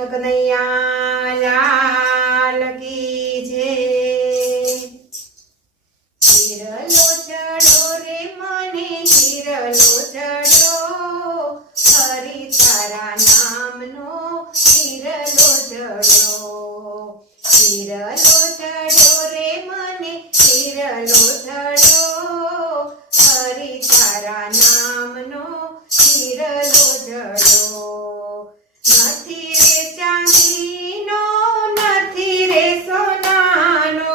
કૃષ્ણ કનૈયા લાલ કી જય। હિરલો ચડો રે મને હિરલો ચડો, હરિ તારા નામનો હિરલો ચડો। હિરલો ચડો રે મને હિરલો ચડો, હરિ તારા નામનો હિરલો ચડો। નથી રે ચાંદીનો નથી રે સોનાનો,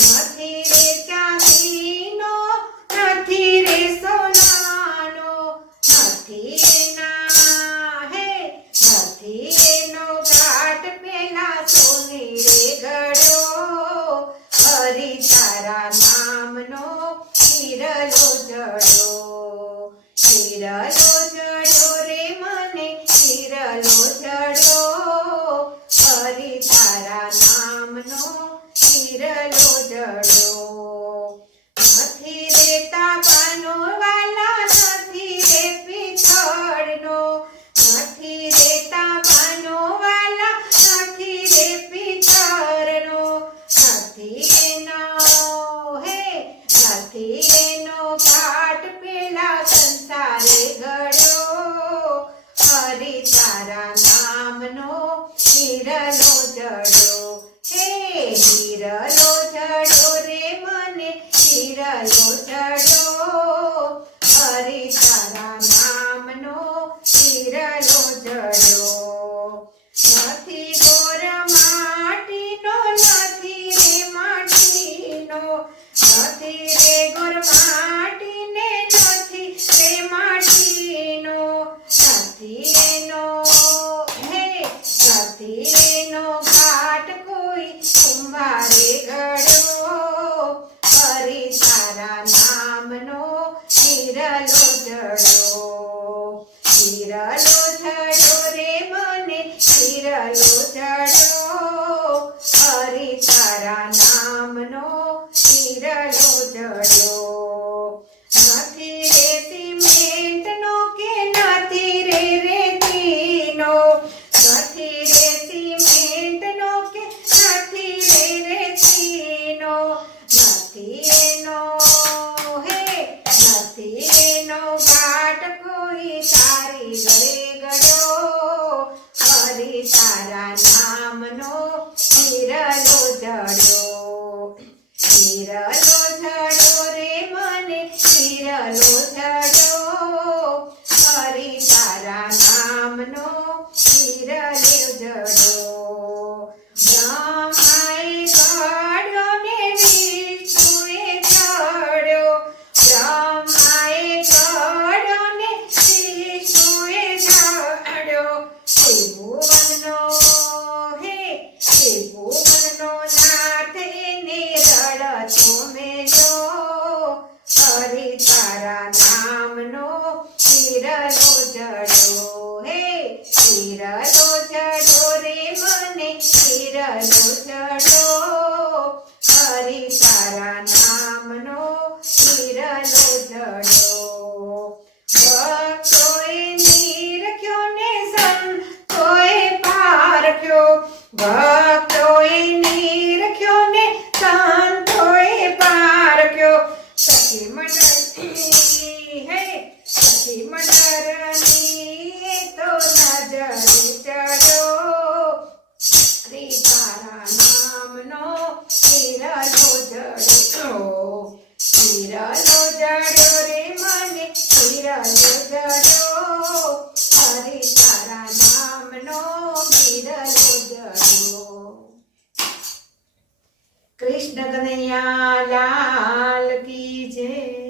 નથી રે ચાંદીનો નથી રે સોનાનો, નથી એના હે નથી એનો ઘાટ પેલા સોની રે ગળો, હરિ તારા નામનો હિરલો ચડો। હિરલો ચડો રે મને હિરલો ચડો, હરિ તારા નામનો હિરલો ચડો। નથી રે તાંબાનો વાલા નથી રે પિત્તળનો, નથી રે તાંબાનો વાલા નથી રે પિત્તળનો, નથી એનો હે નથી એનો ઘાટ પેલા સંસારે ગળો, હરિ તારા નામનો હિરલો ચડો। હે હિરલો ચડો રે મને હિરલો ચડો, હરિ તારા નામનો હિરલો ચડો। નથી ગોર માટીનો નથી રે માટીનો, નથી રે ગોર માટીને નથી રે માટીનો, નથી એનો હે નથી એનો ઘાટ કોઈ કુંભારે ગળો, હરિ તારા નામનો હિરલો ચડો। હિરલો ચડો રે મને હિરલો ચડો, હરિ તારા નામનો હિરલો ચડો। નથી રે સિમેન્ટનો કે નથી રે રેતીનો, નથી રે સિમેન્ટનો કે નથી રે રેતીનો, નથી એનો હે નથી એનો ઘાટ કોઈ તારી ગળે ગળો, હરિ તારા નામનો હિરલો ચડો। હિરલો ચડો રે મને હિરલો ચડો, હરિ તારા નામનો હિરલો ચડો। બ્રહ્માએ ચડ્યો ને વિષ્ણુએ ચડ્યો, બ્રહ્માએ ચડ્યો ને વિષ્ણુએ ચડ્યો, ત્રિભુવનનો હે ત્રિભુવનનો નાથ એને રડતો મેલ્યો, હરિ તારા નામનો હિરલો ચડો। હે હિરલો ચડો રે મને હિરલો ચડો, હરિ તારા નામનો હિરલો ચડો। ભક્તોએ નિરખ્યો ને સંતોએ પારખ્યો, ભક્તોએ નિરખ્યો ને સંતોએ પારખ્યો, સખી મંડળની હે સખી મંડળની તો નજર ચડો, હરિ તારા નામનો હિરલો ચડો। હિરલો ચડો રે મને હિરલો ચડો, હરિ તારા નામનો હિરલો ચડો। કૃષ્ણ કનૈયા લાલ કી જય।